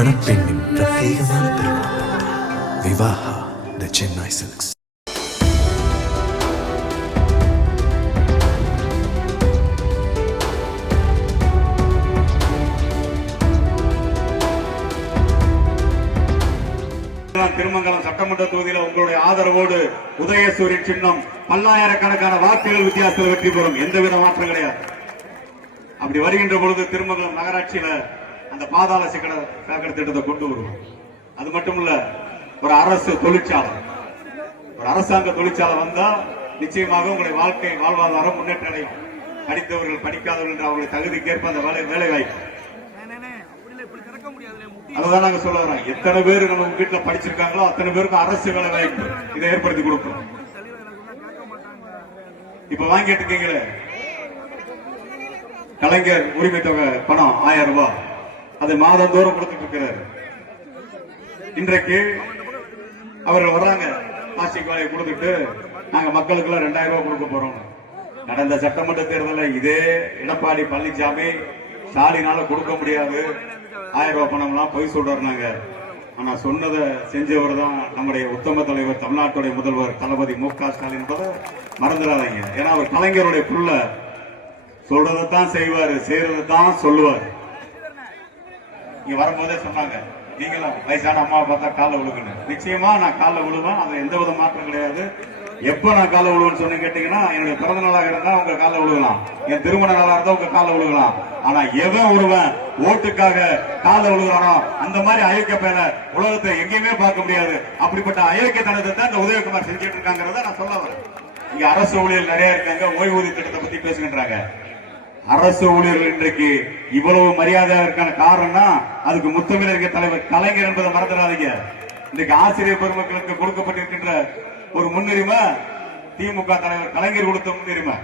மணப்பெண்ணின் பிரத்யேகமான திருமணம் விவாஹா தி சென்னை சில்க்ஸ். திருமங்கலம் சட்டமன்ற தொகுதியில் உங்களுடைய ஆதரவோடு உதயசூரியன் சின்னம் பல்லாயிரக்கணக்கான வாக்குகள் வித்தியாசத்தில் வெற்றி பெறும். எந்தவித மாற்றம் கிடையாது. அப்படி வருகின்ற பொழுது திருமங்கலம் நகராட்சியில அந்த பாதாள சாக்கடை திட்டத்தை கொண்டு வருவோம். அது மட்டுமல்ல, ஒரு அரசு தொழிற்சாலை, ஒரு அரசாங்க தொழிற்சாலை வந்தா நிச்சயமாக உங்களுடைய வாழ்க்கை வாழ்வாதாரம் முன்னேற்றம் அடையும். படித்தவர்கள் படிக்காதவர்கள் என்று அவர்களுடைய தகுதிக்கேற்ப அந்த வேலை வாய்ப்பு. அதுதான் நாங்க சொல்ல வரோம். எத்தனை பேர் நம்ம வீட்டுல படிச்சிருக்காங்களோ அத்தனை பேருக்கு அரசு வேலை வாய்ப்பு இதை ஏற்படுத்தி கொடுக்கும். இப்ப வாங்கிட்டு இருக்கீங்களே கலைஞர் உரிமை தொகை பணம் 1000 ரூபாய், அதை மாதந்தோறும் கொடுத்துட்டு இருக்கிறார். இன்றைக்கு அவர்கள் வர்றாங்க, பிளாஸ்டிக் வேலையை கொடுத்துட்டு நாங்க மக்களுக்கு எல்லாம் 2000 ரூபாய் கொடுக்க போறோம். கடந்த சட்டமன்ற தேர்தலில் இதே எடப்பாடி பழனிசாமி ஸ்டாலினால கொடுக்க முடியாது 1000 ரூபாய் பணம் எல்லாம் போய் சொல்றாங்க. ஆனா சொன்னதை செஞ்சவர் தான் நம்முடைய உத்தம தலைவர், தமிழ்நாட்டுடைய முதல்வர் தளபதி மு.க. ஸ்டாலின் என்பதை மறந்துடாதீங்க. ஏன்னா அவர் கலைஞருடைய புள்ள, சொல்றதான் செய்வாரு, செய்யறதான் சொல்லுவாரு. இங்க வரும்போதே சொன்னாங்க, நீங்களும் வயசான அம்மாவை பார்த்தா காலில் விழுக்கணும். நிச்சயமா நான் காலில் விழுவேன், அது எந்த வித மாற்றம் கிடையாது. எப்ப நான் காலில் விழுவேன்னு சொன்ன கேட்டீங்கன்னா, என்னுடைய பிறந்த நாளாக இருந்தா உங்க காலில் விழுகலாம், என் திருமண நாளா இருந்தா உங்க காலில் விழுகலாம். ஆனா எவன் விழுவேன் ஓட்டுக்காக காலில் விழுகிறானோ அந்த மாதிரி அயோக்கிய பேரை உலகத்தை எங்கேயுமே பார்க்க முடியாது. அப்படிப்பட்ட அயோக்கியத்தனத்தை தான் இந்த உதயகுமார் செஞ்சுட்டு இருக்காங்கிறத நான் சொல்ல வரேன். இங்க அரசு ஊழியர்கள் நிறைய இருக்காங்க, ஓய்வூதிய திட்டத்தை பத்தி பேசுகின்றாங்க. அரசு ஊழியர்கள் இன்றைக்கு இவ்வளவு மரியாதையான காரணம்னா அதுக்கு முத்தமிழர் தலைவர் கலைஞர் என்பதை மறந்துடாதீங்க. இன்றைக்கு ஆசிரியர் பெருமக்களுக்கு கொடுக்கப்பட்டிருக்கின்ற ஒரு முன்னுரிமை திமுக தலைவர் கலைஞர் கொடுத்த முன்னுரிமை.